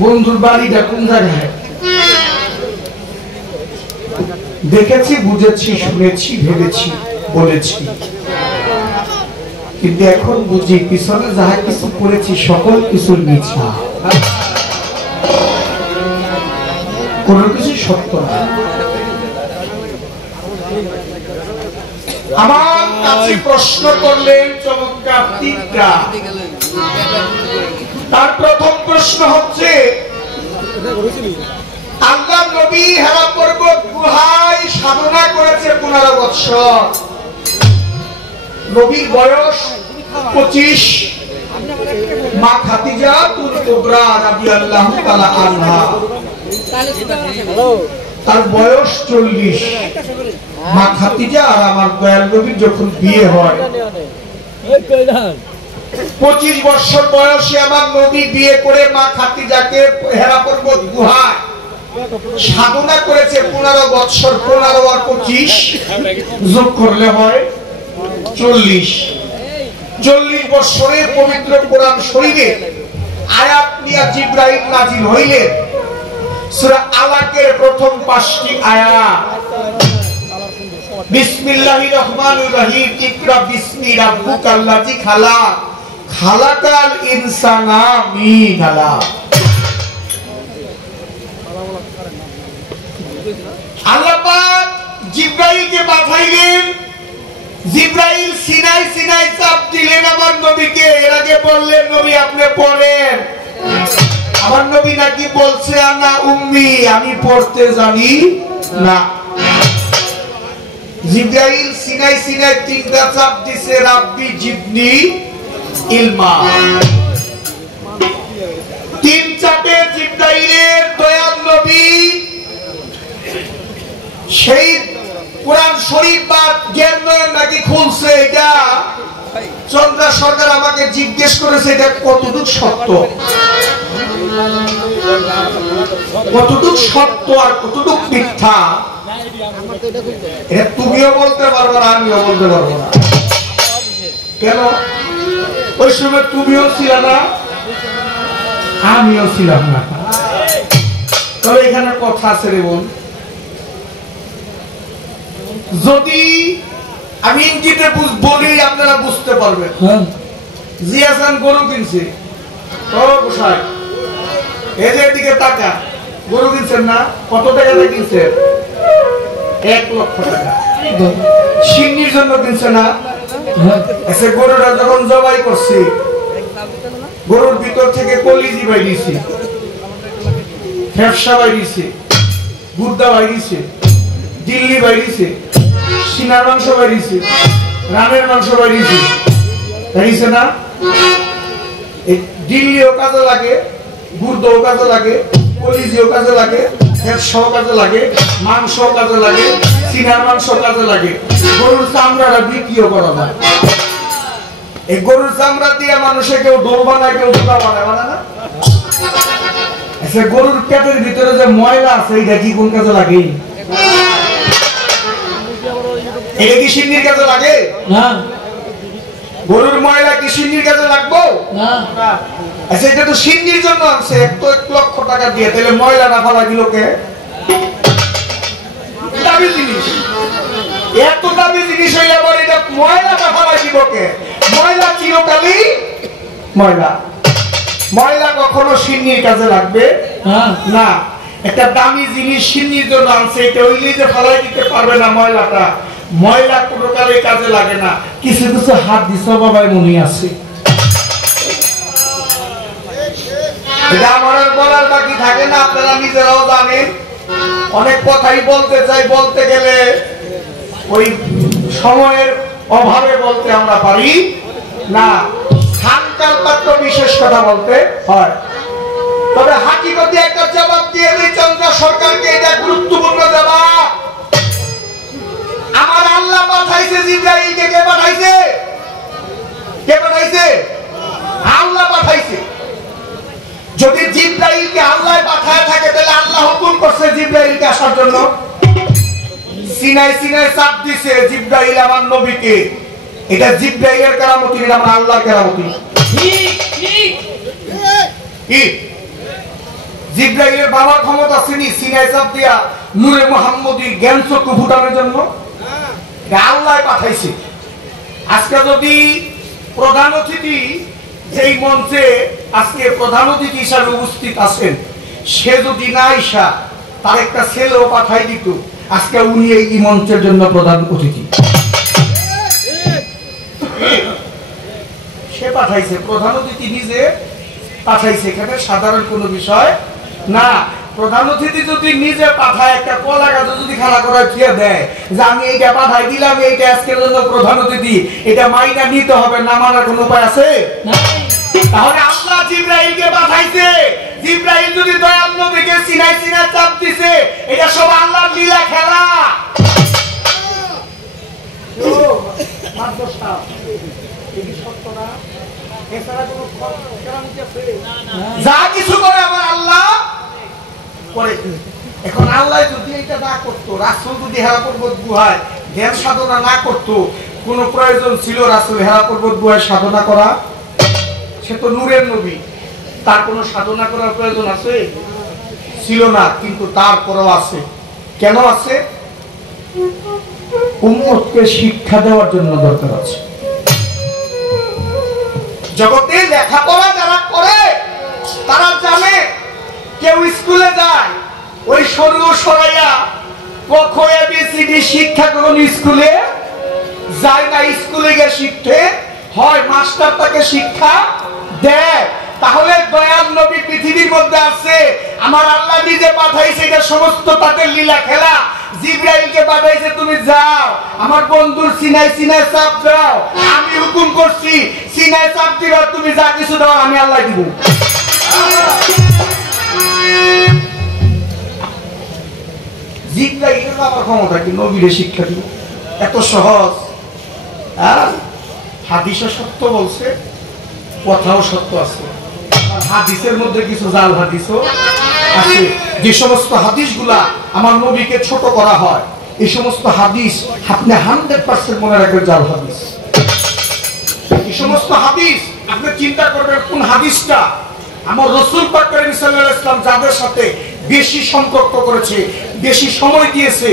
বন্ধুর বাড়িটা কোন জায়গায়? দেখেছি, বুঝেছি, শুনেছি, ভেবেছি, বলেছি, কিন্তু এখন বুঝি পিছনে যাহা কিছু করেছি সকল কিছুর মিথ্যা, কোনো কিছু সত্য না। আমার কাছে প্রশ্ন করলেন চমৎকার তিনটা। তার প্রথম প্রশ্ন হচ্ছে, আল্লাহ নবী হেরা পর্বত গুহায় সাধনা করেছে 15 বছর। নবীর বয়স 25, মা খাদিজা তুল কুবরা রাদিয়াল্লাহু তাআলা আনহা তার বয়স 40। মা খাদিজা আর আমার দয়াল নবীর যখন বিয়ে হয় 25 বছর বয়সে আমার নবী বিয়ে করে মা খাদিজাকে হেরা পর্বত গুহায় সাধনা করেছে 15 বছর। 15 আর 25 যোগ করলে হয় 40। 40 বছরের পবিত্র কোরআন শরীফে আয়াত নিয়ে জিবরাইল নাজিল হইলেন। সূরা আলাকের প্রথম 5টি আয়াত, বিসমিল্লাহির রহমানির রহিম, ইকরা বিসমি রাব্বুকাল্লাযী খালাক, খালাকাল ইনসানা মিন আলাক। আল্লাহ পাক জিবরাইলকে পাঠাইলেন। জিবরাইল সিনাই চাপ দিলেন আমার নবীকে। এর আগে বললেন, নবী আপনি পড়েন। আমার নবী নাকি বলছে, আনা উম্মি, আমি পড়তে জানি না। জিবরাইল সিনাই 3টা চাপ দিছে, রাব্বি জিদনি ইলমা। 3 চাপে জিবরাইলের দয়াল নবী সেই কোরআন শরীফ বা জ্ঞান নাকি খুলছে। এটা চন্দ্রা সরকার আমাকে জিজ্ঞেস করেছে, এটা কতটুকু সত্য, কতটুকু সত্য আর কতটুকু মিথ্যা এটা তুমিও বলতে পারবো না, আমিও বলতে পারবো না। কেন? ওই সময় তুমিও ছিল না, আমিও ছিলাম না। তবে এখানে কথা আছে রে বোন, যদি আমি ইঙ্গিতে বলি আপনারা বুঝতে পারবেন। জিয়াসান গরু কিনছে, এদিকে টাকা গরু কিনছেন না? কত টাকা কিনছেন? 1 লক্ষ টাকা। সিন্নির জন্য কিনছে না? এসে গরুটা যখন জবাই করছে, গরুর ভিতর থেকে কলিজি বাইরিছে, ফেফসা বাইরিছে, গুদ্দা বাইরিছে, দিল্লি বাইরিছে, সিনার মাংস বাইরিছে, রানের মাংস বাইরিছে, বাইরিছে না? দিল্লিও কাজে লাগে, গুদ্দাও কাজে লাগে, কলিজিও কাজে লাগে, ফেফসাও কাজে লাগে, মাংসও কাজে লাগে, সিনার মাংস কাজে লাগে। গরুর চামড়াটা বিক্রিও করা যায়। এই গরুর চামড়া দিয়ে মানুষে কেউ ডোল বানায়, কেউ জুতা বানায়, বানায় না? গরুর পেটের ভিতরে যে ময়লা আছে, এটা কি কোন কাজে লাগে? এটা কি সিন্নির কাজে লাগে? না। গরুর ময়লা কি সিন্নির কাজে লাগবো? না। আচ্ছা, এটা তো সিন্নির জন্য আছে, 1 লক্ষ টাকা দিয়ে, তাহলে ময়লা না ফেলা দিল কে? দাবি জিনিস, এত দাবি জিনিস হইলে আবার এটা ময়লা না ফেলা দিব কে? ময়লা চিরকালই ময়লা। ময়লা কখনো সিন্নির কাজে লাগবে না। একটা দামি জিনিস সিন্নির জন্য আনছে, এটা হইলে যে ফেলাই দিতে পারবে না ময়লাটা। ময়লা কোনো কালে কাজে লাগে না। কিছু কিছু হাত দিছ বাবাই মনে আছে। এটা আমার বলার বাকি থাকে না, আপনারা নিজেরাও জানেন। অনেক কথাই বলতে চাই, বলতে গেলে ওই সময়ের অভাবে বলতে আমরা পারি না। সানকাল মাত্র বিশেষ কথা বলতে হয়। তবে হাকিকতে একটা জবাব দিয়ে দিই চন্দ্র সরকারকে, এটা গুরুত্বপূর্ণ জবাব। আমার আল্লাহ পাঠাইছে জিবরাইলকে। কে পাঠাইছে? কে পাঠাইছে? আল্লাহ পাঠাইছে। যদি জিবরাইলকে আল্লাহ পাঠায় থাকে, তাহলে আল্লাহ হুকুম করছে জিবরাইলকে আসার জন্য। সিনাই চাপ দিছে জিবরাইল আমার নবীকে। এটা জিবরাইলের কেরামতি, এটা আমার আল্লাহর কেরামতি। জিব্রাইলের বাবার ক্ষমতা চিনি সিনাই চাপ দিয়া নূরে মুহাম্মদীর জ্ঞান চক্ষু ফুটানোর জন্য আল্লাহ পাঠাইছে। আজকে যদি প্রধান অতিথি যেই মঞ্চে আজকে প্রধান অতিথি হিসাবে উপস্থিত আছেন, সে যদি না আইসা তার একটা ছেলেও পাঠাই দিত, আজকে উনি এই মঞ্চের জন্য প্রধান অতিথি। সে পাঠাইছে, প্রধান অতিথি নিজে পাঠাইছে, এখানে সাধারণ কোনো বিষয় না। প্রধান অতিথি যদি নিজে পাঠায়, একটা কলা গাছ যদি খাড়া করে দিয়ে দেয় যে আমি এইটা পাঠাই দিলাম, এইটা আজকের জন্য প্রধান অতিথি, এটা মাইনা নিতে হবে, না মানার কোনো উপায় আছে? তাহলে আল্লাহ জিব্রাইলকে পাঠাইছে। জিব্রাইল যদি দয়াল নবীকে সিনাই সিনাই চাপ দিছে, এটা সব আল্লাহর লীলা খেলা। যা কিছু করে আমার আল্লাহ করে। এখন আল্লাহ যদি এটা না করতো, রাসূল যদি হেরা পর্বত গুহায় ধ্যান সাধনা না করতো, কোন প্রয়োজন ছিল রাসূল হেরা পর্বত গুহায় সাধনা করা? সে তো নূরের নবী, তার কোনো সাধনা করার প্রয়োজন আছে? ছিল না, কিন্তু তারপরেও আছে। কেন আছে? উম্মতকে শিক্ষা দেওয়ার জন্য দরকার আছে। জগতে লেখাপড়া যারা করে তারা জানে, কেউ স্কুলে যায় ওই সরু সরাইয়া ক খ এ বি সি ডি শিক্ষা কখনো স্কুলে যায় না। স্কুলে গিয়ে শিখতে হয়, মাস্টার তাকে শিক্ষা দেয়। তাহলে দয়াল নবী পৃথিবীর মধ্যে আছে, আমার আল্লাহ নিজে পাঠাইছে, এটা সমস্ত তাদের লীলা খেলা। জিব্রাইলকে পাঠাইছে, তুমি যাও আমার বন্ধুর সিনাই সিনাই চাপ দাও, আমি হুকুম করছি সিনাই চাপ দিবা, তুমি যা কিছু দাও আমি আল্লাহ দিব। জিব্রাইলের বাবার ক্ষমতা কি নবীরে শিক্ষা দিব? এত সহজ? হাদিসও সত্য বলছে, কথাও সত্য আছে। হাদিসের মধ্যে কিছু জাল হাদিসও আছে। যে সমস্ত হাদিসগুলা আমার নবীকে ছোট করা হয়, এই সমস্ত হাদিস আপনি 100% মনে রাখবেন জাল হাদিস। এই সমস্ত হাদিস আপনি চিন্তা করবেন কোন হাদিসটা আমার রাসূল পাক সাল্লাল্লাহু আলাইহি ওয়াসাল্লাম যাদের সাথে বেশি সম্পর্ক করেছে, বেশি সময় দিয়েছে,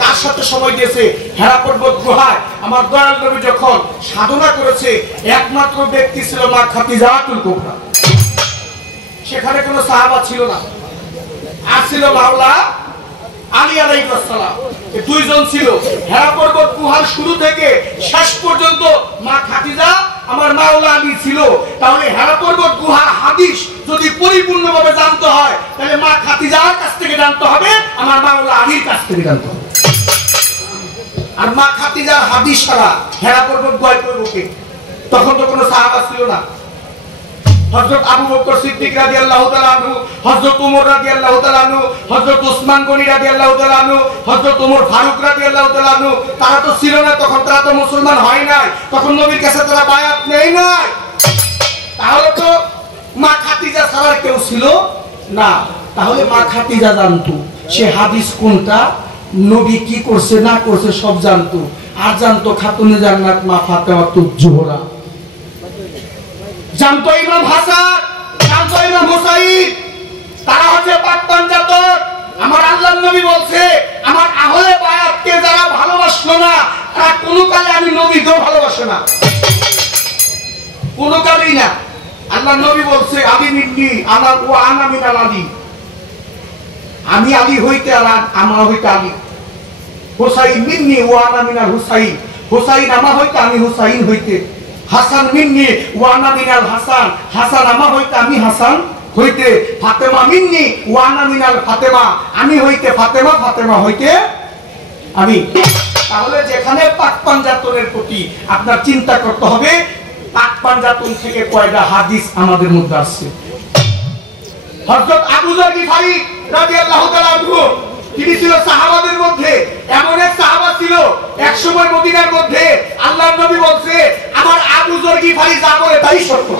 তার সাথে সময় দিয়েছে। হেরা পর্বত গুহায় আমার দয়াল নবী যখন সাধনা করেছে, একমাত্র ব্যক্তি ছিল মা খাদিজাতুল কুবরা। সেখানে কোনো সাহাবা ছিল না, আর ছিল মাওলা আলী আলাইহিস সালাম। এই দুইজন ছিল। হেরা পর্বত গুহার শুরু থেকে শেষ পর্যন্ত মা খাদিজা আমার মাওলা আলী ছিল। তাহলে হেরা পর্বত গুহার হাদিস যদি পরিপূর্ণভাবে জানতে হয়, তাহলে মা খাদিজার কাছ থেকে জানতে হবে, আমার মাওলা আলীর কাছ থেকে জানতে হবে। আর মা খাদিজার হাদিস ছাড়া হেরা পর্বত গুহায় পড়বে, তখন তো কোনো সাহাবা ছিল না। হযরত আবু বকর সিদ্দিক রাদিয়াল্লাহু তাআলা আনহু, হযরত ওমর রাদিয়াল্লাহু তাআলা আনহু, হযরত ওসমান গনি রাদিয়াল্লাহু তাআলা আনহু, হযরত ওমর ফারুক রাদিয়াল্লাহু তাআলা আনহু, তারা তো ছিল না তখন, তারা তো মুসলমান হয় নাই, তখন নবীর কাছে তারা বায়াত নেই নাই। তাহলে তো মা খাদিজা ছাড়া কেউ ছিল না। তাহলে মা খাদিজা জানতো সে হাদিস কোনটা, নবী কি করছে না করছে সব জানতো। আর জানতো খাতুনে জান্নাত মা ফাতেমাতুজ জোহরা, জানতো ইমাম হাসান, জানতো ইমাম হুসাইন, তারা হচ্ছে পাক পাঞ্জাতন। আমার আল্লাহর নবী বলছে, আমার আহলে বায়াতকে যারা ভালোবাসলো না, তারা কোনো কালে আমি নবীকেও ভালোবাসে না, কোনো কালেই না। আল্লাহর নবী বলছে, আলী মিন্নি আনা ওয়া আনা মিনাল আলী, আমি আলী হইতে আর আমার হইতে আলী। হুসাইন মিন্নি ওয়া আনা মিনাল হুসাইন, হুসাইন আমার হইতে আমি হুসাইন হইতে। হাসান মিন্নি ওয়া আনা মিনাল হাসান, হাসান আমার হইতে আমি হাসান হইতে। ফাতেমা মিন্নি ওয়া আনা মিনাল ফাতেমা, আমি হইতে ফাতেমা, ফাতেমা হইতে আমি। তাহলে যেখানে পাক পাঞ্জাতনের প্রতি আপনার চিন্তা করতে হবে, পাক পাঞ্জাতন থেকে কয়টা হাদিস আমাদের মধ্যে আসছে। হযরত আবু যর গিফারি রাদিয়াল্লাহু তাআলা আনহু, তিনি ছিল সাহাবাদের মধ্যে এমন এক সাহাবা ছিল, এক সময় মদিনার মধ্যে আল্লাহর নবী বলছে, আমার আবু যর গিফারি যা বলে তাই সত্য।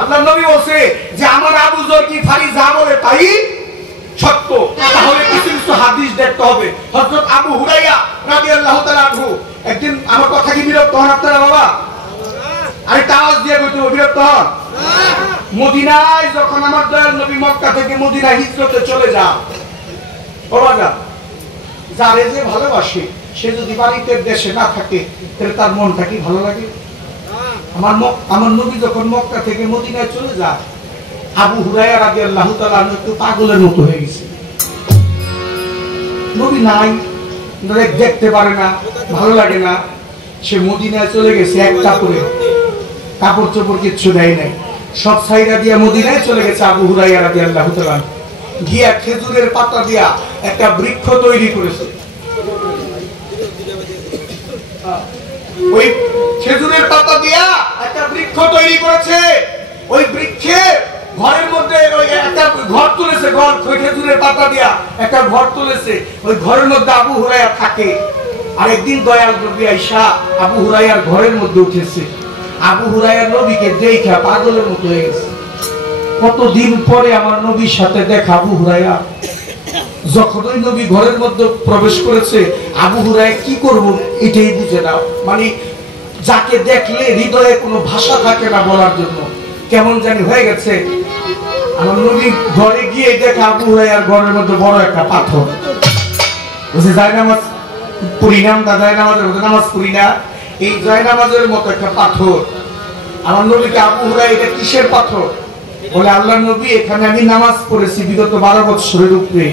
আল্লাহর নবী বলছে যে আমার আবু যর গিফারি যা বলে তাই সত্য। তাহলে কিছু কিছু হাদিস দেখতে হবে। হযরত আবু হুরায়রা রাদিয়াল্লাহু তাআলা আনহু, একদিন আমার কথা কি বিরক্ত হন আপনারা বাবা? আরে আওয়াজ দিয়ে বলতে বিরক্ত হন? মদিনায় যখন আমার দয়াল নবী মক্কা থেকে মদিনা হিজরতে চলে যান, বাবা যান, যারে যে ভালোবাসে সে যদি বাড়িতে দেশে না থাকে তাহলে তার মনটা কি ভালো লাগে? আমার নবী যখন মক্কা থেকে মদিনায় চলে যায়, আবু হুরায়রা রাদিয়াল্লাহু তাআলা একটু পাগলের মতো হয়ে গেছে। নবী নাই, দেখতে পারে না, ভালো লাগে না, সে মদিনায় চলে গেছে এক কাপড়ে, কাপড় চোপড় কিচ্ছু দেয় নাই, সব ছাইরা দিয়া মদিনায় চলে গেছে আবু হুরায়রা রাদিয়াল্লাহু তাআলা। গিয়া খেজুরের পাতা দিয়া একটা বৃক্ষ তৈরি করেছে। ওই খেজুরের পাতা দিয়া একটা বৃক্ষ তৈরি করেছে। ওই বৃক্ষে ঘরের মধ্যে ওই একটা ঘর তুলেছে, ঘর খেজুরের পাতা দিয়া একটা ঘর তুলেছে। ওই ঘরের মধ্যে আবু হুরায়রা থাকে। আর একদিন দয়াল নবী আয়েশা আবু হুরায়রার ঘরের মধ্যে উঠেছে। আবু হুরায়রা নবীকে দেখা পাগলের মতো হয়ে গেছে। কতদিন পরে আমার নবীর সাথে দেখা আবু হুরায়রা। যখন ওই নবী ঘরের মধ্যে প্রবেশ করেছে, আবু হুরায়রা কি করব এটাই বুঝে না। মানে যাকে দেখলে হৃদয়ে কোনো ভাষা থাকে না বলার জন্য, কেমন জানি হয়ে গেছে। আমার নবী ঘরে গিয়ে দেখে আবু হুরায়রার ঘরের মধ্যে বড় একটা পাথর। বুঝে জায়নামাজ পড়ি না, জায়নামাজের মধ্যে নামাজ পড়ি না, এই জায়নামাজের মতো একটা পাথর। আমার নবীকে আবু হুরায়রা এটা কিসের পাথর? বলে আল্লাহর নবী, এখানে আমি নামাজ পড়েছি বিগত 12 বছরের উপরে।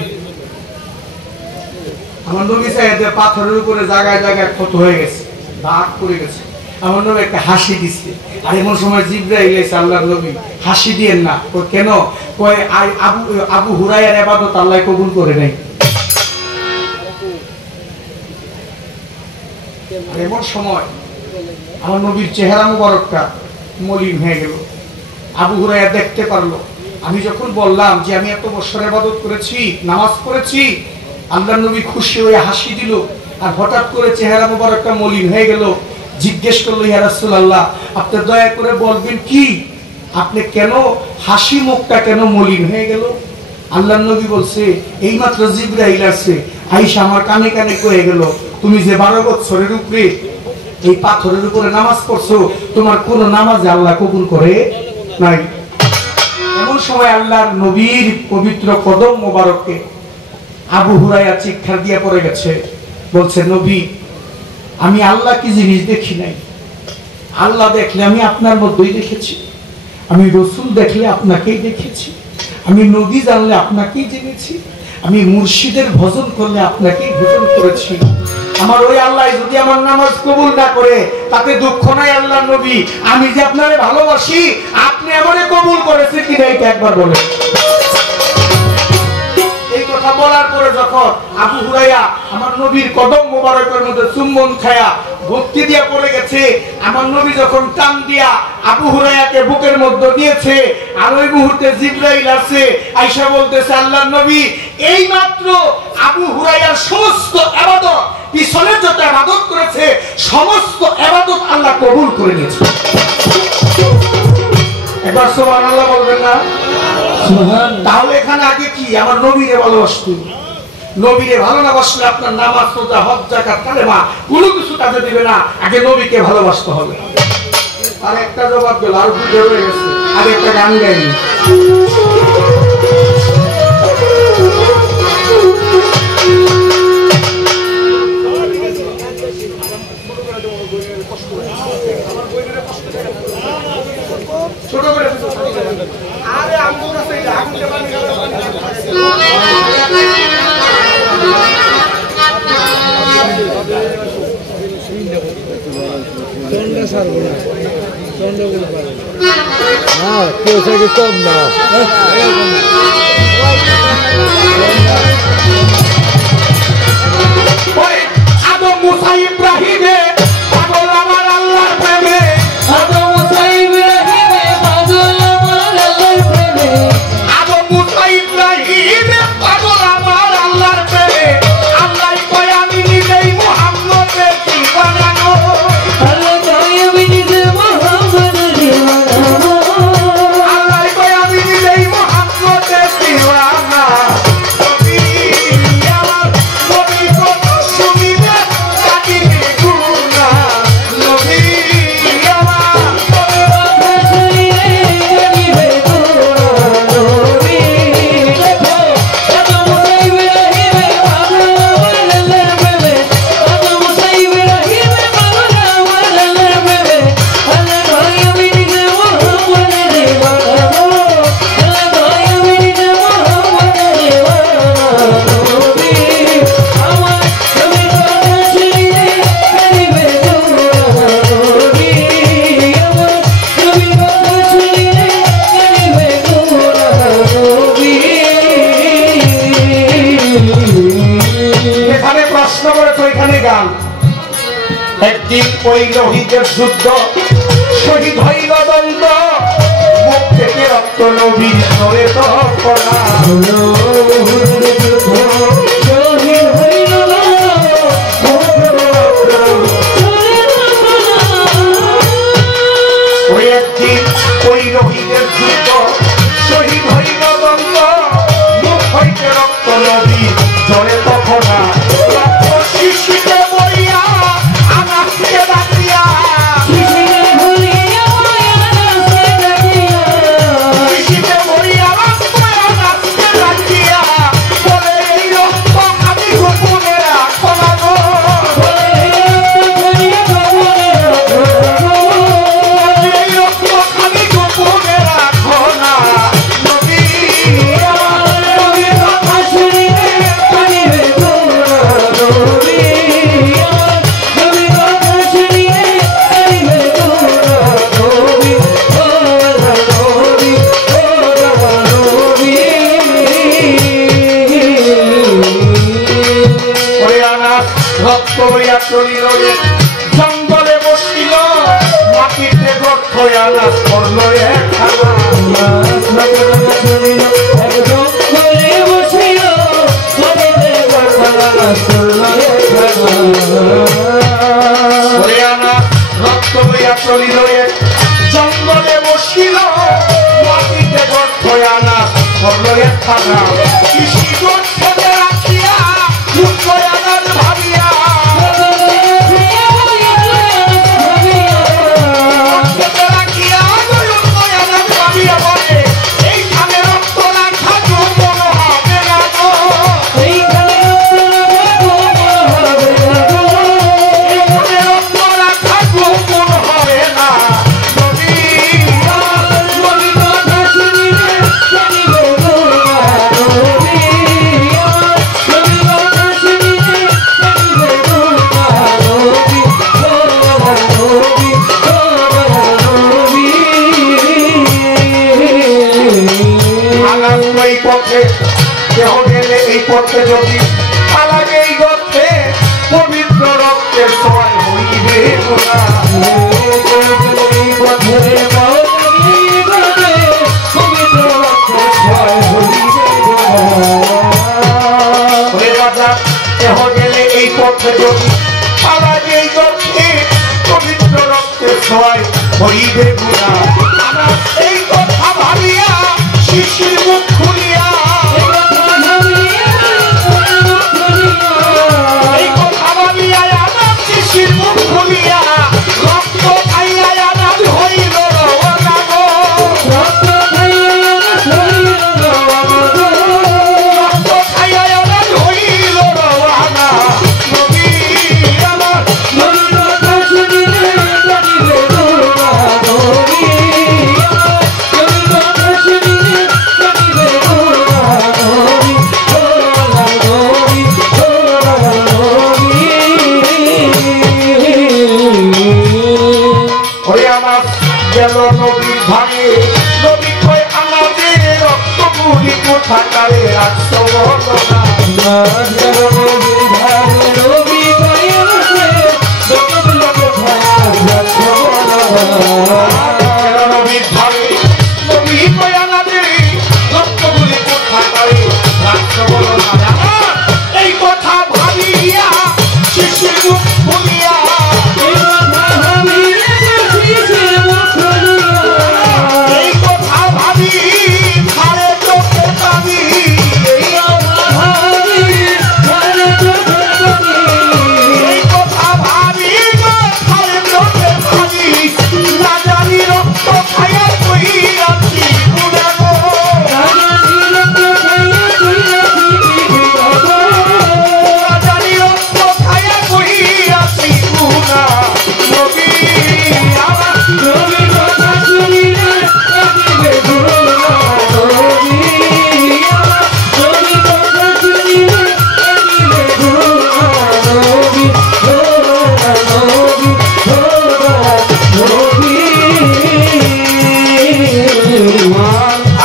আমার নবী সাহেব পাথরের উপরে জায়গায় জায়গায় ক্ষত হয়ে গেছে, দাগ পড়ে গেছে। আমার নবী একটা হাসি দিচ্ছে। আর এমন সময় জিবরাইল এসে আল্লাহর নবী, হাসি দিয়েন না। কেন? কয় আবু হুরায়রার ইবাদত আল্লাহ কবুল করে নাই। এমন সময় আমার নবীর চেহারা মুবারকটা মলিন হয়ে গেল। আবু হুরায়রা দেখতে পারলো। আমি যখন বললাম যে আমি এত বছর ইবাদত করেছি, নামাজ পড়েছি, আল্লাহর নবী খুশি হয়ে হাসি দিল। আর হঠাৎ করে চেহারা মুবারকটা মলিন হয়ে গেল। জিজ্ঞেস করলো, ইয়া রাসূলুল্লাহ, আপনি দয়া করে বলবেন কি, আপনি কেন হাসি মুখটা কেন মলিন হয়ে গেল? আল্লাহর নবী বলছে, এইমাত্র জিবরাইল আসছে, আয়েশা আমার কানে কানে কয়ে গেল, তুমি যে 12 বছরের উপরে এই পাথরের উপরে নামাজ পড়ছো, তোমার কোন নামাজে আল্লাহ কবুল করে নাই। এমন সময় আল্লাহর নবীর পবিত্র কদম মোবারককে আবু হুরায়রা চিৎকার দিয়ে পড়ে গেছে। বলছে, নবী, আমি আল্লাহ কি জিনিস দেখি নাই। আল্লাহ দেখলে আমি আপনার মধ্যেই দেখেছি, আমি রসুল দেখলে আপনাকেই দেখেছি, আমি নবী জানলে আপনাকেই জেনেছি, আমি মুর্শিদের ভজন করলে আপনাকেই ভজন করেছি। আমার ওই আল্লাহ যদি আমার নামাজ কবুল না করে তাতে দুঃখ নাই আল্লাহর নবী, আমি যে আপনারে ভালোবাসি, আপনি আমারে কবুল করেছে কিনা এটা একবার বলেন। এই কথা বলার পরে যখন আবু হুরায়রা আমার নবীর কদম মোবারকের মধ্যে চুম্বন খায়া ভক্তি দিয়া পড়ে গেছে, আমার নবী যখন টান দিয়া আবু হুরায়রাকে বুকের মধ্যে নিয়েছে, আর ওই মুহূর্তে জিবরাইল আসে, আয়েশা বলতেছে, আল্লাহর নবী, এই মাত্র আবু হুরায়রার সমস্ত ইবাদত, পিছনে যত ইবাদত করেছে সমস্ত ইবাদত আল্লাহ কবুল করে নিয়েছে। একবার সুবহানাল্লাহ বলবেন না? তাহলে এখানে আগে কি আমার নবীরে ভালোবাসতে, নবীরে ভালো না বাসলে আপনার নামাজ, রোজা, হজ, যাকাত, কালেমা কোনো কিছু কাজে দিবে না। আগে নবীকে ভালোবাসতে হবে। আর একটা জবাব দিল, আর বুঝে রয়ে গেছে, আগে একটা গান গাইনি। ছোট করে আরে আমগুলো আছে আগুন দেবা চন্ডা সারবো না, চন্ডা বলে পারে না, কেউ থেকে কম না। আদম মুসা ইব্রাহিমে পাগল আমার আল্লাহর প্রেমে, আদম মুসা ইব্রাহিমে পাগল আমার আল্লাহর প্রেমে, আদম মুসা ইব্রাহিমে পাগল আমার আল্লাহর প্রেমে। আল্লাহ কয় আমি নিজেই মুহাম্মদের দিওয়ানা, আল্লাহ কয় আমি নিজেই মুহাম্মদের দিওয়ানা, আল্লাহ কয় আমি নিজেই মুহাম্মদের দিওয়ানা। নবী একদিন ওই লোহিতের যুদ্ধ শহীদ হইল দ্বন্দ্ব মুখ থেকে রক্ত নবীর ধরে তপনা ওই একদিন ওই লোহিতের যুদ্ধ শহীদ হইল দ্বন্দ্ব মুখ হইতে রক্ত নবীর ধরে তপনা শিশিতে বইয়া আনাসকে ডাকিয়া শিশিতে বইয়া আনাসকে ডাকিয়া বলে এই রক্ত আমি গোপনে রাখো না গো এই রক্ত আমি গোপনে রাখো না নবী নবীর কথা শুনিলে কাঁদিবে গো নবী নবীর কথা শুনিলে কাঁদিবে গো নবী ও নবী ও নবী ওরে আনাস রক্ত বইয়া চলিল জঙ্গলে বসিল মাটিতে গর্ত আনাস করল এক খানা ওরে আনাস রক্ত বইয়া চলিল জঙ্গলে বসিল মাটিতে গর্ত আনাস করল এক খানা কৃষি গর্তে রাখিয়া আনাস ভাবিয়া দেহ গেলে এই পথে যদি পালাগে এই গর্তে পবিত্র রক্তের সয় হইবে গোনা দেহ গেলে এই পথে যদি পালাগে এই গর্তে পবিত্র রক্তের সয় হইবে গোনা আমার এই কথা ভাবিয়া শিশির মুখ খুলিয়া এই কথা ভাবিয়া আমার শিশির মুখ খুলিয়া রক্ত খাইয়া আমার হইল রওনা গো রক্ত খাইয়া আমার হইল রওনা নবী আমার নবীর কথা শুনিলে কাঁদিবে গো নবী নবীর কথা শুনিলে কাঁদিবে গো নবী ও নবী ও নবী ওরে আমার গেল নবীর ভাগে নবী কয় আমাদের রক্তগুলি কোথাকারে রাখছো বলো না গেল নবীর ভাগে নবী কয় আমাদের রক্তগুলি কোথায় রাখছো বলো না গেল নবীর ভাগে নবী কয় আমাদের রক্তগুলি কোথাকারে রাখছো বলো না এই কথা ভাবিয়া শিশির মুখ খুলিয়া এই কথা ভাবি খারে চোখে কাঁদি এই কথা ভাবি খারে চোখে কাঁদি এই কথা ভাবি খারে চোখে কাঁদি না জানি রক্ত খাইয়া কইরাছি পুরানো না জানি রক্ত খাইয়া কইরাছি পুরানো না জানি রক্ত খাইয়া কইরাছি পুরা নবী আমার নবীর কথা শুনিলে কাঁদিবে গো নবী আমার নবীর কথা শুনিলে কাঁদিবে গো নবী ও নবী ও নবী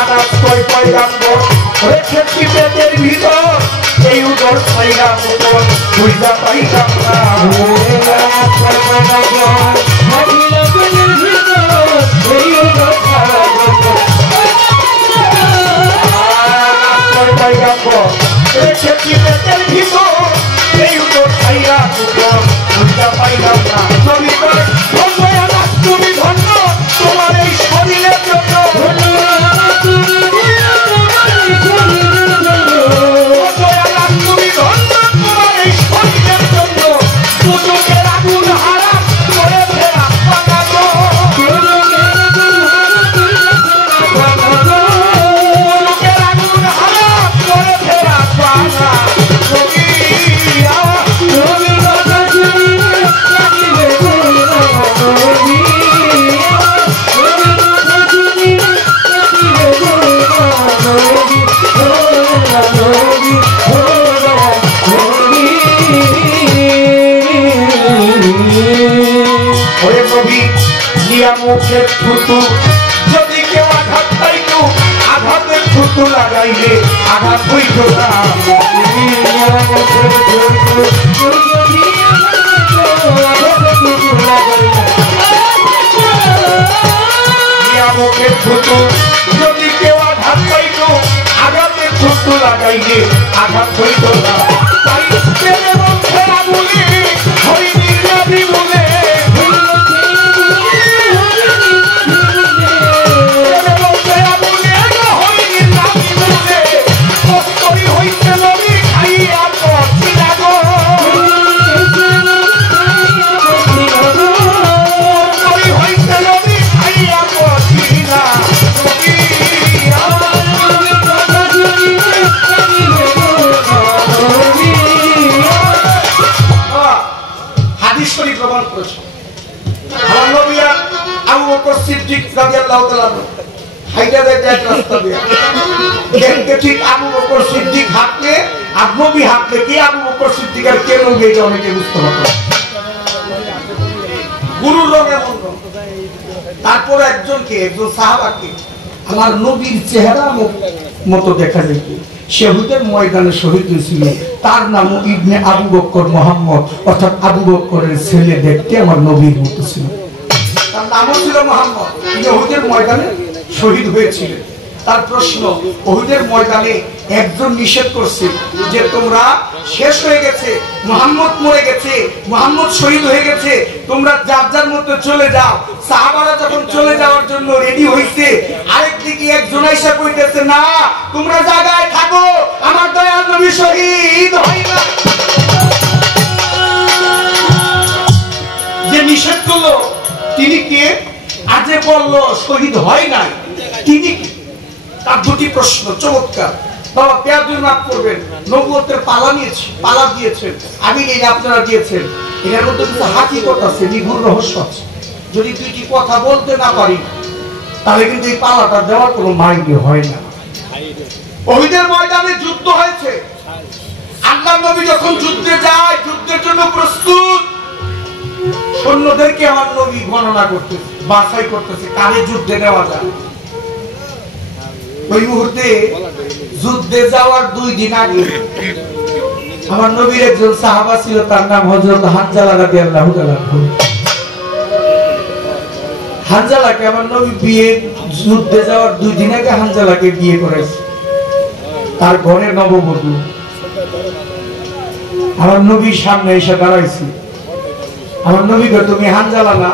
আনাস কয় পয়গাম্বর রেখেছি পেটের ভিতর এই উদর ছাইরা পুতন বুঝা পাইলাম না রেখেছি পেটের ভিতর এই উদর ছাইরা পুতন বুঝা পাইলাম না নবী করে তুমি ধন্য তোমার এই শরীরের জন্য মুখের থুতু যদি কেউ আঘাত পাইতো আঘাতের থুতু লাগাইলে আঘাত হইত না মুখের থুতু যদি কেউ আঘাত পাইতো আঘাতের থুতু লাগাইলে আঘাত হইত না তাই বলে হরিণীর নাভি বলে তারপর একজনকে একজন সাহাবাকে আমার নবীর চেহারা মতো দেখা যায় সে হুদের ময়দানে শহীদ হয়েছিল তার নাম ইবনে আবু বকর মুহাম্মদ অর্থাৎ আবু বকরের ছেলে দেখতে আমার নবীর মতো ছিল তার নামও ছিল মুহাম্মদ তিনি হুদের ময়দানে শহীদ হয়েছিলেন তার প্রশ্ন উহুদের ময়দানে একজন নিষেধ করছে যে তোমরা শেষ হয়ে গেছে মুহাম্মদ মরে গেছে মুহাম্মদ শহীদ হয়ে গেছে তোমরা যার যার মতো চলে যাও সাহাবারা যখন চলে যাওয়ার জন্য রেডি হইছে আরেকদিকে একজন আইসা কইতেছে না তোমরা জায়গায় থাকো আমার দয়াল নবী শহীদ হয় না যে নিষেধ করলো তিনি কে আজে বললো শহীদ হয় নাই তিনি তার দুটি প্রশ্ন চমৎকার বাবা পেয়াদুল মাফ করবেন নবুয়তের পালা দিয়েছেন আমি এই আপনারা দিয়েছেন এর মধ্যে কিছু হাকিকত আছে নিগুড় রহস্য আছে যদি দুইটি কথা বলতে না পারি তাহলে কিন্তু এই পালাটা দেওয়ার কোনো মাইন্ড হয় না উহুদের ময়দানে যুদ্ধ হয়েছে আল্লাহর নবী যখন যুদ্ধে যায় যুদ্ধের জন্য প্রস্তুত সৈন্যদেরকে আমার নবী গণনা করতেছে বাছাই করতেছে কারে যুদ্ধে নেওয়া যায় ওই মুহূর্তে যুদ্ধে যাওয়ার 2 দিন আগে আমার নবীর একজন সাহাবা ছিল তার নাম হযরত হানজালা রাদিয়াল্লাহু তাআলা হানজালাকে আমার নবী বিয়ে যুদ্ধে যাওয়ার 2 দিন আগে হানজালাকে বিয়ে করেছে তার ঘরে নববধূ আমার নবীর সামনে এসে দাঁড়াইছে আমার নবী কয় তুমি হানজালা না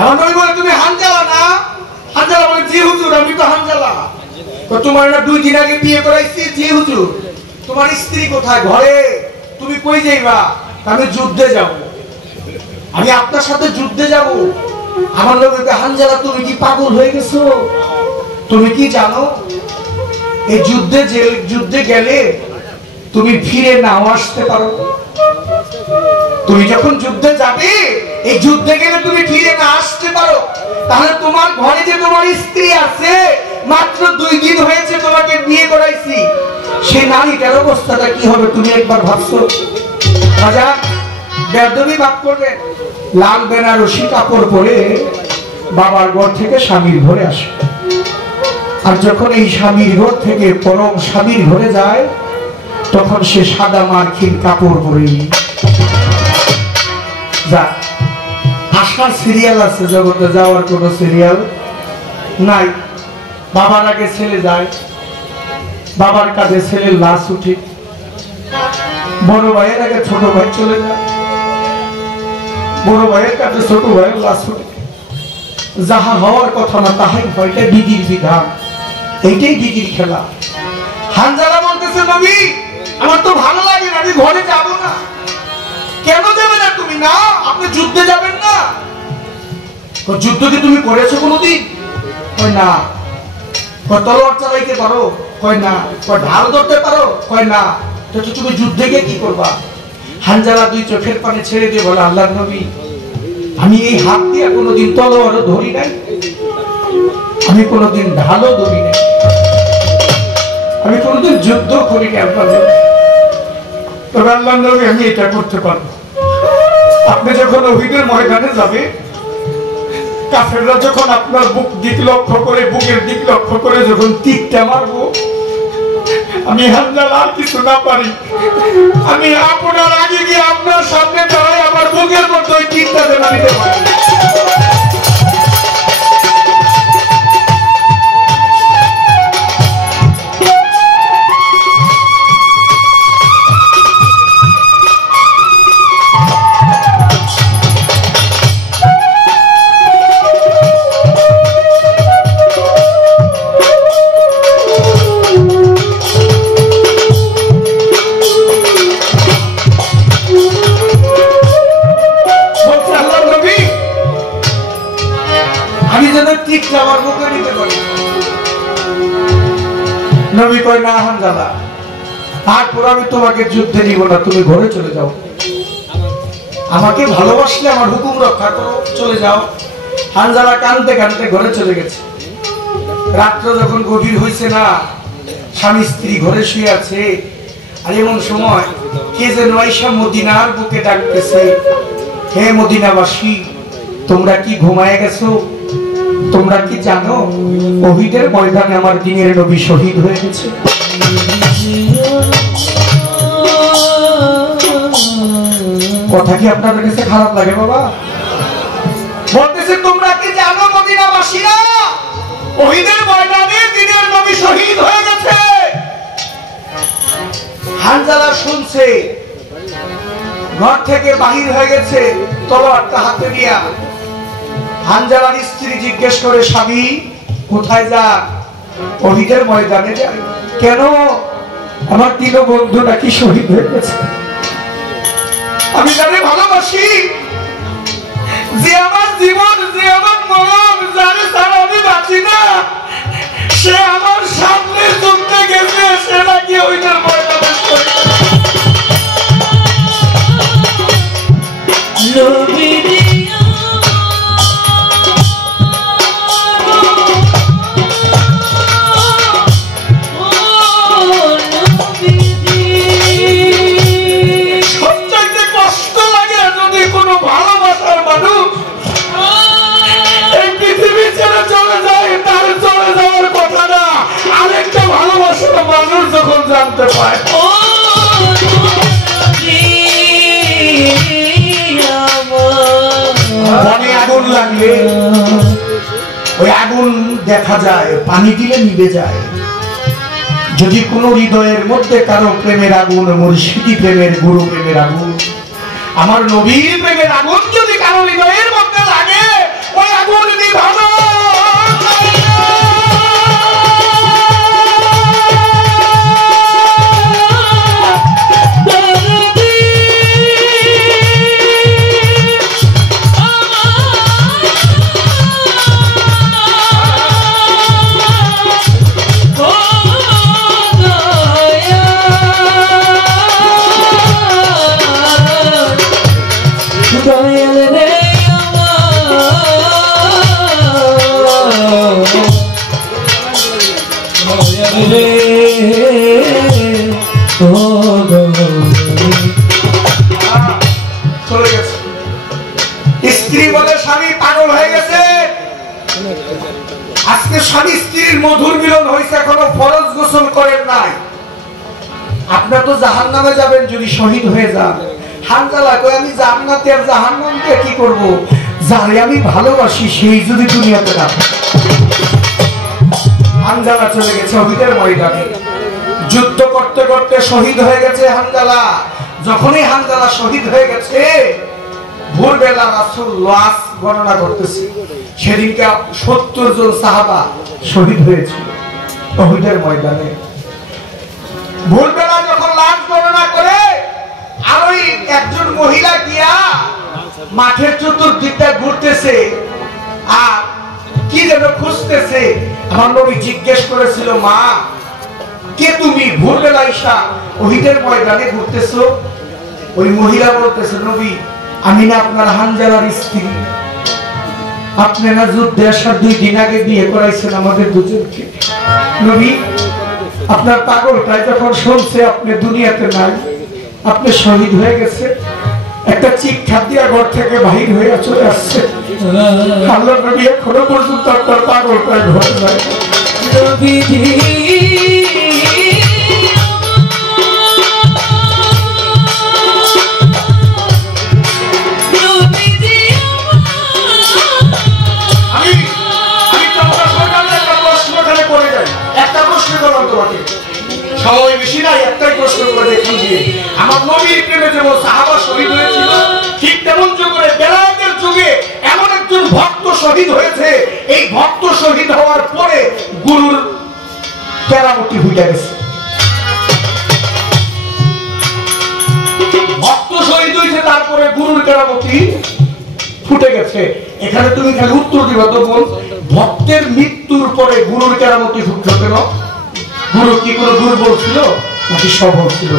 আমার নবী বলে তুমি হানজালা না হানজালা বলে জি হুজুর আমি তো হানজালা তো তোমার না 2 দিন আগে বিয়ে করাইছি জি হুজুর তোমার স্ত্রী কোথায় ঘরে তুমি কই যাইবা আমি যুদ্ধে যাব আমি আপনার সাথে যুদ্ধে যাব আমার নবী কয় হানজালা তুমি কি পাগল হয়ে গেছো তুমি কি জানো এই যুদ্ধে গেলে তুমি ফিরে নাও আসতে পারো তুমি যখন যুদ্ধে যাবে এই যুদ্ধে গেলে তুমি ফিরে না আসতে পারো তাহলে তোমার ঘরে যে তোমার স্ত্রী আছে মাত্র 2 দিন হয়েছে তোমাকে বিয়ে করাইছি সেই নারীটার অবস্থাটা কি হবে তুমি একবার ভাবছো বাজার বেদবি বাপ করবে লাল বেনারসি কাপড় পরে বাবার ঘর থেকে স্বামীর ঘরে আসে। আর যখন এই স্বামীর ঘর থেকে পরম স্বামীর ঘরে যায়, তখন সে সাদা মার্কিন কাপড় পরে যা। আসার সিরিয়াল আছে জগতে, যাওয়ার কোনো সিরিয়াল নাই। বাবার আগে ছেলে যায়, বাবার কাঁধে ছেলের লাশ উঠে, বড় ভাইয়ের আগে ছোট ভাই চলে যায়, বড় ভাইয়ের কাছে ছোট ভাইয়ের লাশ উঠে। যাহা হওয়ার কথা না তাহাই হয়, এটা বিধির বিধান, এইটাই বিধির খেলা। হানজালা বলতেছে, নবী আমার তো ভালো লাগে না, আমি ঘরে যাব না। কেন যাবে না তুমি? না, আপনি যুদ্ধে যাবেন না। যুদ্ধ কি তুমি করেছো কোনোদিন? কয় না। তলোয়ার চালাইতে পারো? কয় না। ঢাল ধরতে পারো? কয় না। তো তুমি যুদ্ধে গিয়ে কি করবা? হানজালা দুই চোখের পানি ছেড়ে দিয়ে বলে, আল্লাহর নবী আমি এই হাত দিয়ে কোনোদিন তলোয়ারও ধরি নাই, আমি কোনোদিন ঢালও ধরি নাই, আমি কোনোদিন যুদ্ধ করি নাই। তবে আল্লাহর নবী আমি এটা করতে পারবো। আপনি যখন উহুদের ময়দানে যাবে, কাফেররা যখন আপনার বুক দিক লক্ষ্য করে, বুকের দিক লক্ষ্য করে যখন তীরটা মারবো, আমি হানজালা আর কিছু না পারি, আমি আপনার আগে গিয়ে আপনার সামনে দাঁড়াই আমার বুকের মধ্যে ওই তীরটা দেনা দিতে পারি। নবী কয়, না হানজালা, তারপর আমি তোমাকে যুদ্ধে নিব না, তুমি ঘরে চলে যাও। আমাকে ভালোবাসলে আমার হুকুম রক্ষা করো, চলে যাও। হানজালা কাঁদতে কাঁদতে ঘরে চলে গেছে। রাত্র যখন গভীর হয়েছে না, স্বামী স্ত্রী ঘরে শুয়ে আছে, আর এমন সময় কে যেন আইসা মদিনার বুকে ডাকতেছে, হে মদিনাবাসী, তোমরা কি ঘুমায় গেছো? তোমরা কি জানো উহুদের ময়দানে আমার দিনের নবী শহীদ হয়ে গেছে? কথা কি আপনাদের কাছে খারাপ লাগে বাবা? বলতেছে, তোমরা কি জানো মদিনাবাসীরা, উহুদের ময়দানে দিনের নবী শহীদ হয়ে গেছে? হানজালা শুনছে, ঘর থেকে বাহির হয়ে গেছে তলোয়ারটা হাতে নিয়া। হানজালার স্ত্রী জিজ্ঞেস করে, স্বামী কোথায় যা? উহুদের ময়দানে যায়। কেন? আমার তিন বন্ধু নাকি শহীদ হয়ে গেছে। আমি তাকে ভালোবাসি, যে আমার জীবন, যে আমার মরণ, যারে ছাড়া আমি বাঁচি না, সে আমার সামনে যুদ্ধে গেছে, সে নাকি উহুদের ময়দানে শহীদ। জানতে পায় আগুন লাগলে ওই আগুন দেখা যায়, পানি দিলে নিভে যায়। যদি কোনো হৃদয়ের মধ্যে কারো প্রেমের আগুন, মুর্শিদি প্রেমের, গুরু প্রেমের আগুন, আমার নবীর প্রেমের আগুন যদি কারো হৃদয়ের মধ্যে লাগে, ওই আগুন নিভানো। স্ত্রী বলে, স্বামী পাগল হয়ে গেছে, আজকে স্বামী স্ত্রীর মধুর মিলন হয়েছে, এখনো ফরজ গোসল করেন নাই। আপনার তো জাহান্নামে যাবেন যদি শহীদ হয়ে যান। হানজালা কই আমি জান্নাতে আর জাহান্নামকে কি করব, যারে আমি ভালোবাসি সেই যদি দুনিয়াতে না। হানজালা চলে গেছে শহীদের ময়দানে, যুদ্ধ করতে করতে শহীদ হয়ে গেছে হানজালা। যখনই হানজালা শহীদ হয়ে গেছে, ভোরবেলা রাসূল লাশ গণনা করতেছে, সেদিনকে 70 জন সাহাবা শহীদ হয়েছিল শহীদের ময়দানে। ভোরবেলা যখন লাশ গণনা করে, আর ওই একজন মহিলা গিয়া মাঠের চতুর্দিকটা ঘুরতেছে আর কি যেন খুঁজতেছে। আমার নবী জিজ্ঞেস করেছিল, মা কে তুমি? ভোরবেলা ঈশা শহীদের ময়দানে ঘুরতেছো। ওই মহিলা বলতেছে, নবী আমি না আপনার হানজালার স্ত্রী, আপনি না যুদ্ধে আসার 2 দিন আগে বিয়ে করাইছেন আমাদের দুজনকে। নবী আপনার পাগলটাই যখন শুনছে আপনি দুনিয়াতে নাই, আপনি শহীদ হয়ে গেছে, একটা চিৎকার দিয়া ঘর থেকে বাহির হয়ে চলে আসছে। আল্লাহ নবী এখনো পর্যন্ত আপনার পাগলটাই ঘর নাই। সময় বেশি নাই, একটাই প্রশ্ন করে দেখুন যে আমার নবীর প্রেমে যেমন সাহাবা শহীদ হয়েছিল, ঠিক তেমন যুগে বেলায়েতের যুগে এমন একজন ভক্ত শহীদ হয়েছে। এই ভক্ত শহীদ হওয়ার পরে গুরুর কেরামতি হয়ে গেছে। ভক্ত শহীদ হয়েছে, তারপরে গুরুর কেরামতি ফুটে গেছে। এখানে তুমি খালি উত্তর দিবা তো বল, ভক্তের মৃত্যুর পরে গুরুর কেরামতি ফুটলো কেন? গুরু কি কোনো দুর্বল ছিল নাকি সবল ছিল?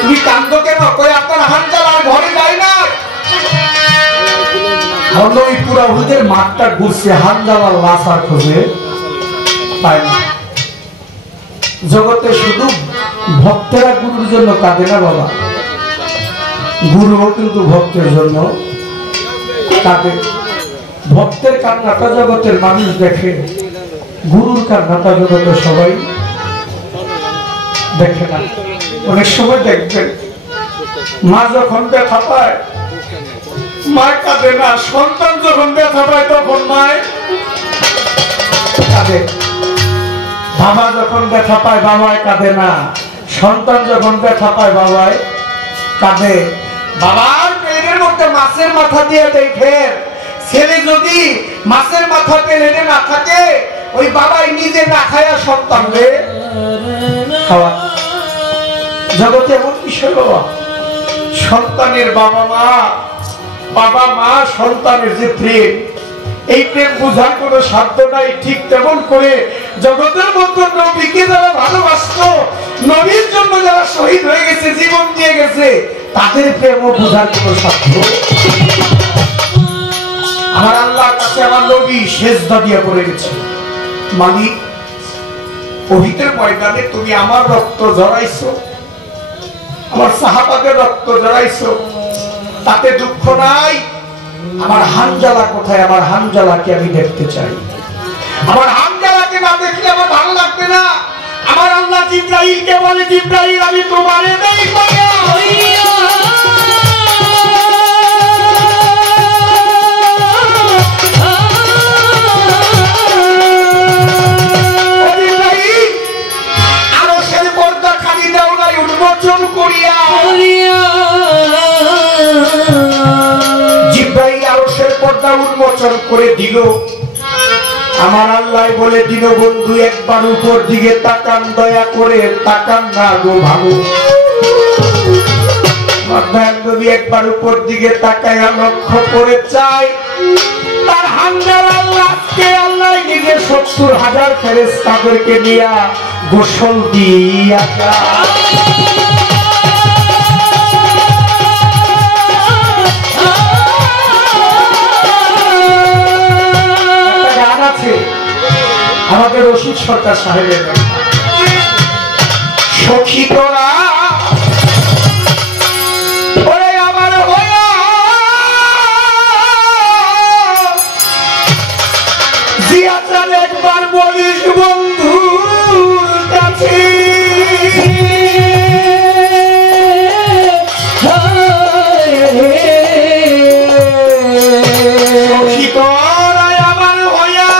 তুমি কান্দ কেন? কই আপনার হানজালার ঘরে যাই না। ওই পুরা উহুদের মাঠটা ঘুরছে, হানজালার লাশ আর খোঁজে পায় না। জগতে শুধু ভক্তেরা গুরুর জন্য কাঁদে না বাবা, গুরুও কিন্তু ভক্তের জন্য কাঁদে। ভক্তের কান্নাটা জগতের মানুষ দেখে, গুরুর কান্নাটা জগতের সবাই দেখে না। অনেক সময় দেখবেন মা যখন ব্যথা পায় মা কাঁদে না, সন্তান যখন ব্যথা পায় তখন মায় কাঁদে। বাবা যখন ব্যথা পায় বাবায় কাঁদে না, সন্তান যখন ব্যথা পায় বাবায় কাঁদে। বাবার পেটের মধ্যে মাছের মাথা দিয়ে দেখে ছেলে যদি মাছের মাথা পেটে না থাকে, ওই বাবাই নিজে না খায়া সন্তানকে খাওয়া। জগতে এমন বিষয় বাবা, সন্তানের বাবা মা সন্তানের যে প্রেম, এই প্রেম বোঝার কোন সাধ্য নাই। ঠিক তেমন করে জগতের মধ্যে নবীকে যারা ভালোবাসতো, নবীর জন্য যারা শহীদ হয়ে গেছে, জীবন দিয়ে গেছে, তাদের প্রেমও বোঝার কোন সাধ্য। আমার আল্লাহর কাছে আমার নবী সেজদা দিয়ে পড়ে গেছে, মালিক ওহিদের ময়দানে তুমি আমার রক্ত ঝরাইছো, আমার সাহাবাদের রক্ত ঝরাইছো, তাতে দুঃখ নাই। আমার হানজালা কোথায়? আমার হানজালাকে আমি দেখতে চাই। আমার হানজালাকে না দেখলে আমার ভালো লাগবে না। আমার আল্লাহ জিবরাইলকে বলে, জিবরাইল আমি তোমারে দেখব না। জিবরাইল আরশের পর্দা উন্মোচন করে দিল। আমার আল্লাহ বলে দিল, বন্ধু একবার উপর দিকে তাকান, দয়া করে তাকান না গো ভালো। একবার উপর দিকে তাকায় লক্ষ্য করে চাই তার বান্দার আল্লাহকে আল্লাহ নিজে 70,000 ফেরেশতাদেরকে নিয়া গোসল দিয়া গান আছে আমাদের রশিদ সরকার সাহেবের সখী তোরা ওরে আমার হইয়া জিয়াচান একবার বলিস বন্ধুর কাছে সখী তোরা আমার হইয়া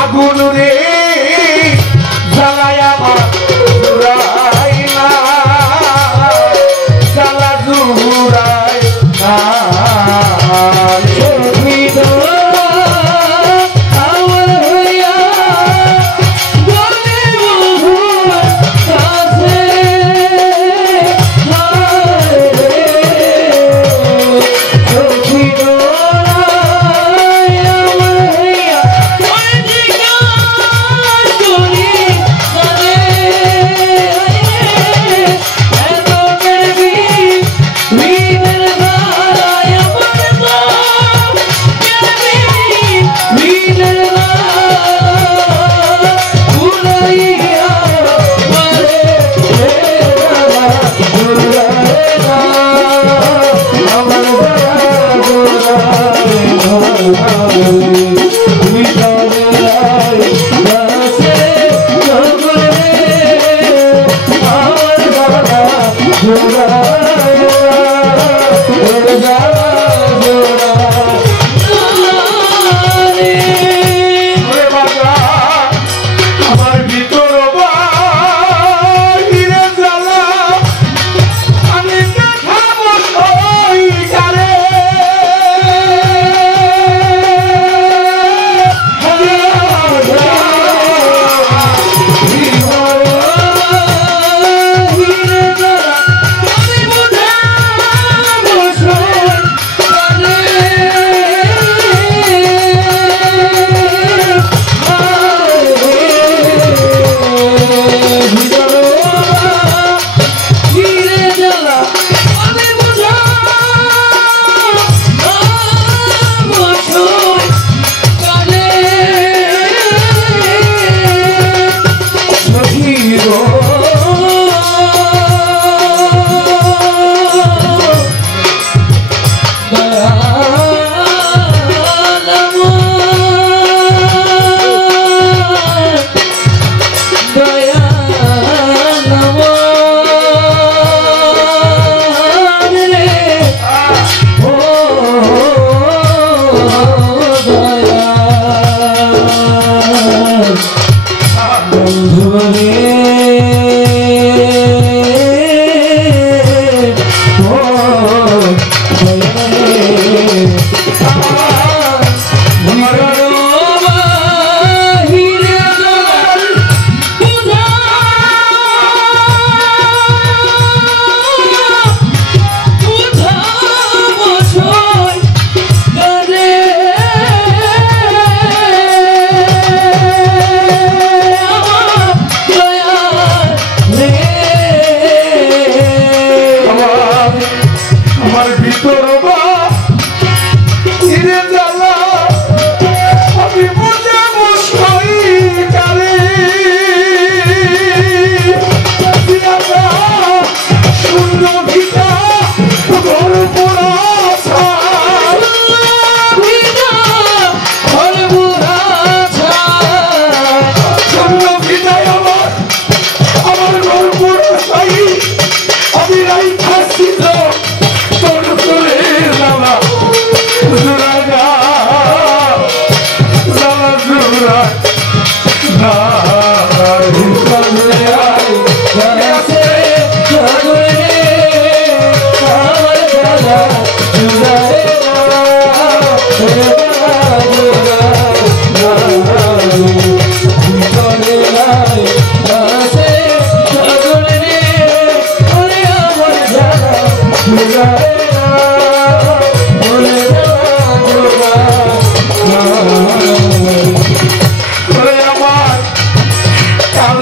আগুন রে জ্বালায় আমার জুড়াই না জ্বালা জুড়াই না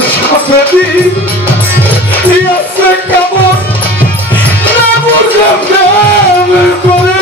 সাথে দিয়েছে কেমন না বুঝে প্রেম করে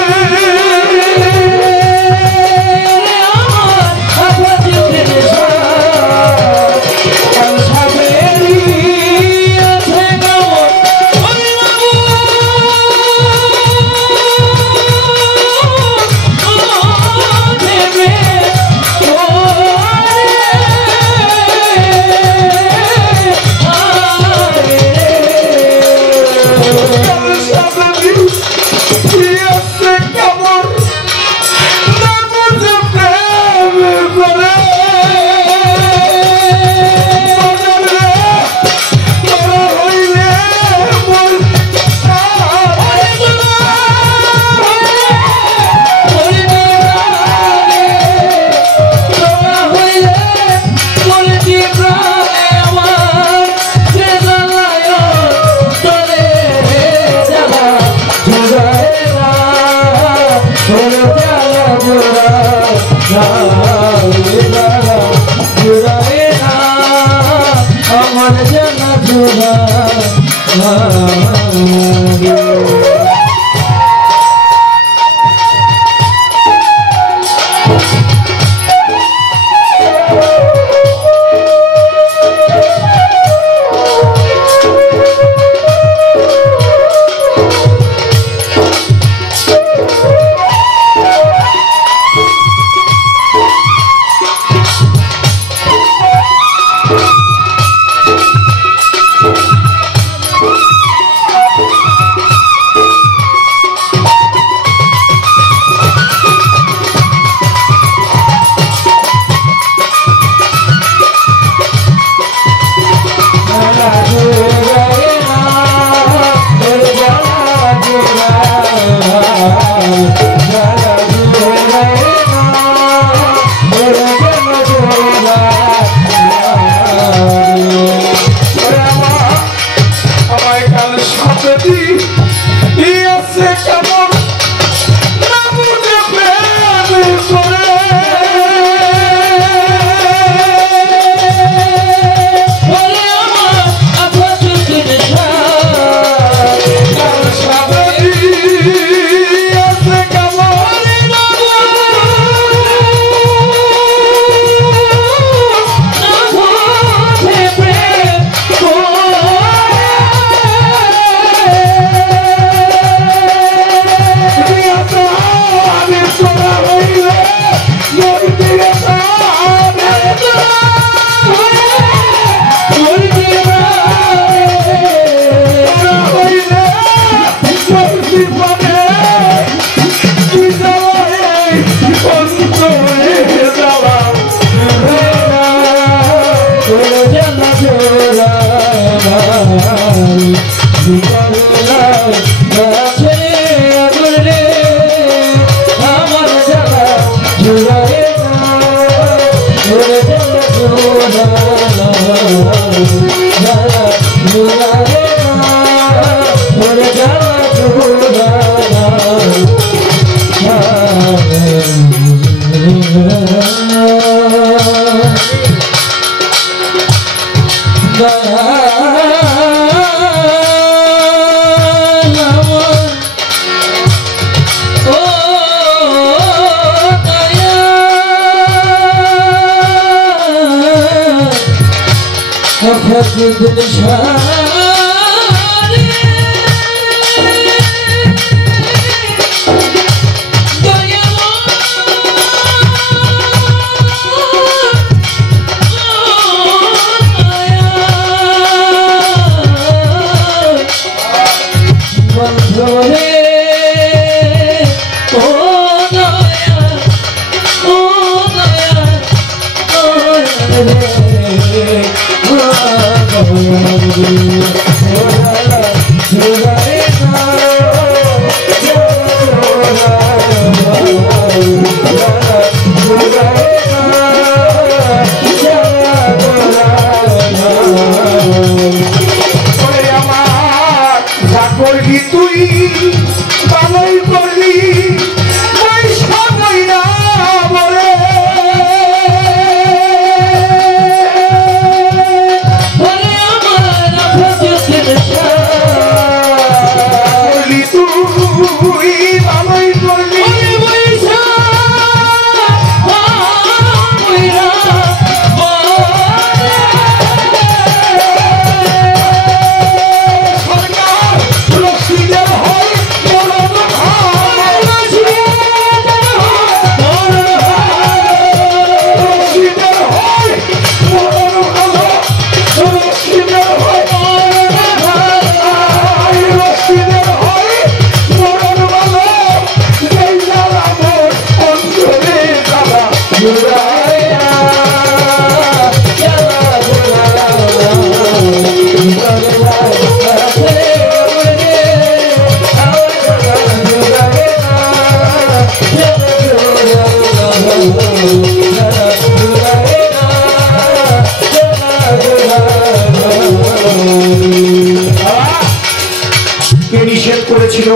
বলেছিল,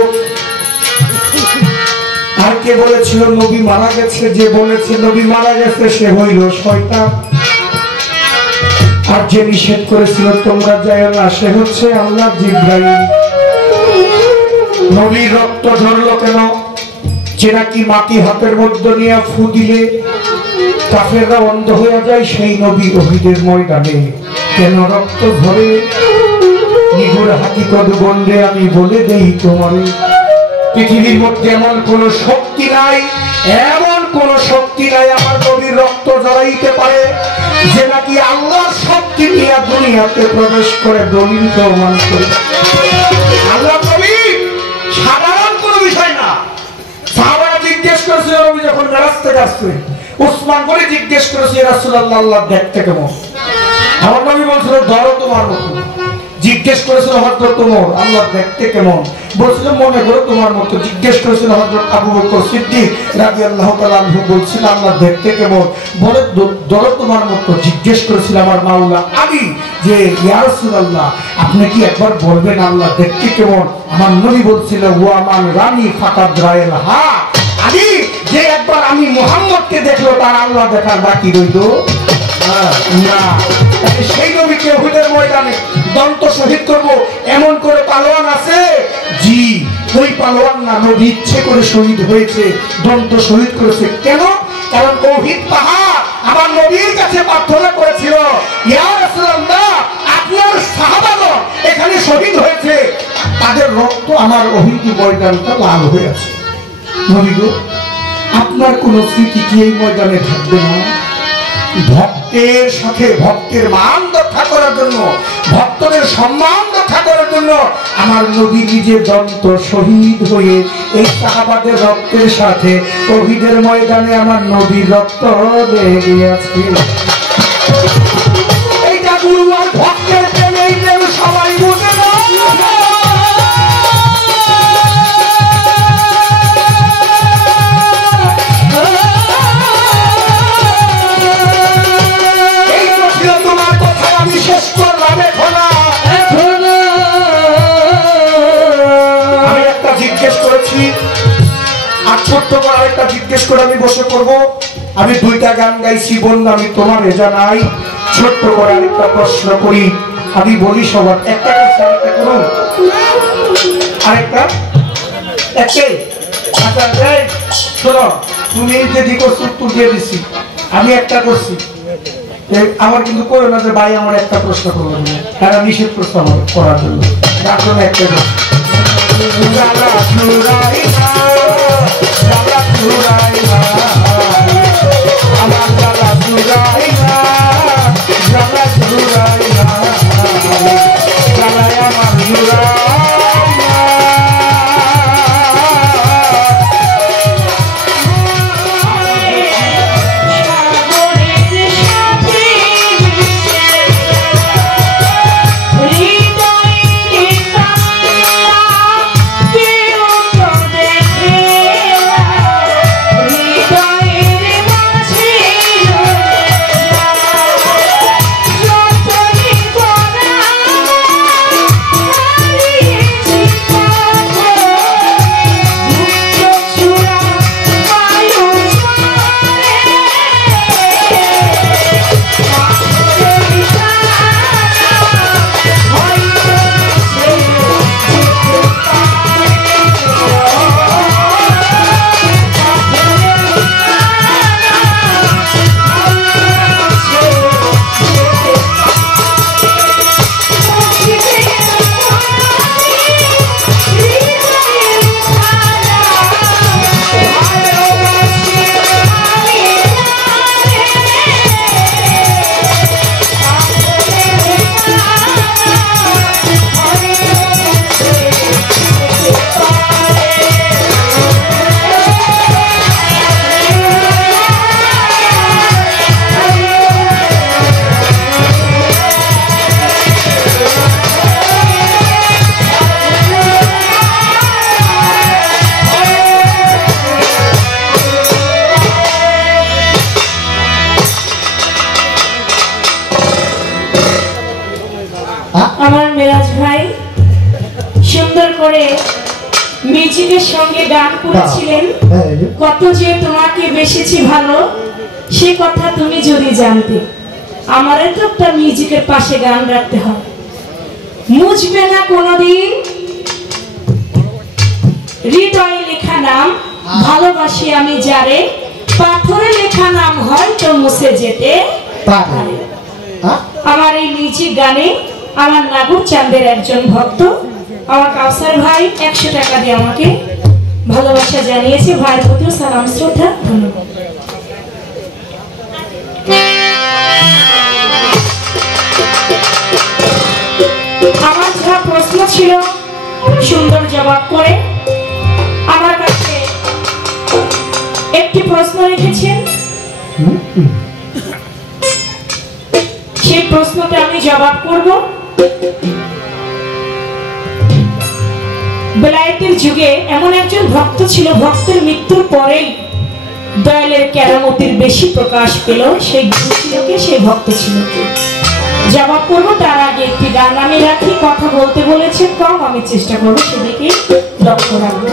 আর কে বলেছিল নবী মারা গেছে? যে বলেছে নবী মারা গেছে সে হইল শয়তান। আর যে নিষেধ করেছিল তোমরা যাইও না সে হচ্ছে আল্লাহ জিবরাইল। নবীর রক্ত ঝরলো কেন? যে নাকি মাটি হাতের মধ্যে নিয়ে ফু দিলে কাফেররা অন্ধ হয়ে যায়, সেই নবী উহুদের ময়দানে কেন রক্ত ঝরে? নিগুড় হাকিকত বন্ধে আমি বলে দেই তোমারে, পৃথিবীর মধ্যে এমন কোন শক্তি নাই, এমন কোন শক্তি নাই আমার নবীর রক্ত ঝরাইতে পারে, যে নাকি আল্লাহর শক্তি নিয়ে দুনিয়াতে প্রবেশ করে দলিল প্রমাণ করে। আল্লাহ নবী সাধারণ কোন বিষয় না। সাহাবারা জিজ্ঞেস করেছিল নবী যখন মেরাজ থেকে আসছে, উসমান করে জিজ্ঞেস করেছে রাসূলুল্লাহ আল্লাহ দেখতে কেমন? আমার নবী বলছিল ধরো তোমার মতো। জিজ্ঞেস করেছিল হযরত ওমর আল্লাহ দেখতে কেমন? বলছিল মনে করো তোমার মতো। জিজ্ঞেস করেছিল হযরত আবু বকর সিদ্দিক রাদিয়াল্লাহু তাআলা আনহু, বলছিল আল্লাহ দেখতে কেমন? বলে ধরো তোমার মতো। জিজ্ঞেস করেছিল আমার মাওলা আলী যে ইয়া রাসূলুল্লাহ আপনি কি একবার বলবেন আল্লাহ দেখতে কেমন? আমার নবী বলছিল ওয়া মান রানি ফাকাদ রাইল হা, আলী যে একবার আমি মুহাম্মদকে দেখলো তার আল্লাহ দেখার বাকি রইল না। সেই নবীকে উহুদের ময়দানে দন্ত শহীদ করবো এমন করে পালোয়ান আছে? জি, ওই পালোয়ান না, নবী ইচ্ছে করে শহীদ হয়েছে, দন্ত শহীদ করেছে। কেন? কারণ উহুদ পাহাড় আমার নবীর কাছে প্রার্থনা করেছিল ইয়া রাসূলুল্লাহ আপনার সাহাবাগণ এখানে শহীদ হয়েছে, তাদের রক্ত আমার উহুদ ময়দানটা লাল হয়ে আছে। নবী গো আপনার কোন স্মৃতি কি এই ময়দানে থাকবে না? ভক্তের সাথে ভক্তের মান রক্ষা করার জন্য, ভক্তদের সম্মান রক্ষা করার জন্য আমার নবী নিজে দন্ত শহীদ হয়ে এই সাহাবাদের রক্তের সাথে উহুদের ময়দানে আমার নবীর রক্ত লেগে আছে। এইটা গুরু আর ভক্তের প্রেম, এই প্রেম সবাই বুঝে না। আর ছোট্ট করে আরেকটা জিজ্ঞেস করে আমি বসে করবো। আমি দুইটা গান গাইছি বন্ধু, আমি তোমার জানাই। ছোট্ট করে আরেকটা প্রশ্ন করি, আমি বলি সবার একটা করুন, আরেকটা একটাই। আচ্ছা শোনো, তুমি যে দিক উত্তর দিয়ে দিচ্ছি, আমি একটা করছি, আমার কিন্তু করো না যে ভাই আমার একটা প্রশ্ন করবো, তারা নিষেধ করছে আমার করার জন্য, তার জন্য একটা Bye. মিউজিকের সঙ্গে গান করেছিলেন, কত যে তোমাকে বেসেছি ভালো সে কথা তুমি যদি জানতে। আমারও তো একটা মিউজিকের পাশে গান রাখতে হয়। মুছবে না কোনোদিন হৃদয়ে লেখা নাম, ভালোবাসি আমি যারে, পাথরে লেখা নাম হয়তো মুছে যেতে পারে। আমার এই মিউজিক গানে আমার নাগর চাঁদের একজন ভক্ত আমার কাউসার ভাই 100 টাকা দিয়ে আমাকে ভালোবাসা জানিয়েছে। ভাইয়ের প্রতিও সালাম শ্রদ্ধা, ধন্যবাদ। আমার যা প্রশ্ন ছিল সুন্দর জবাব করে আমার কাছে একটি প্রশ্ন রেখেছেন, সেই প্রশ্নটা আমি জবাব করব। বেলায়েতের যুগে এমন একজন ভক্ত ছিল, ভক্তের মৃত্যুর পরেই দয়ালের কেরামতির বেশি প্রকাশ পেল। সেই গুরু ছিল কে, সেই ভক্ত ছিল কে? জবাব করবো তার আগে একটি গান আমি রাখি। কথা বলতে বলেছেন কম, আমি চেষ্টা করবো সেদিকে লক্ষ্য রাখবো।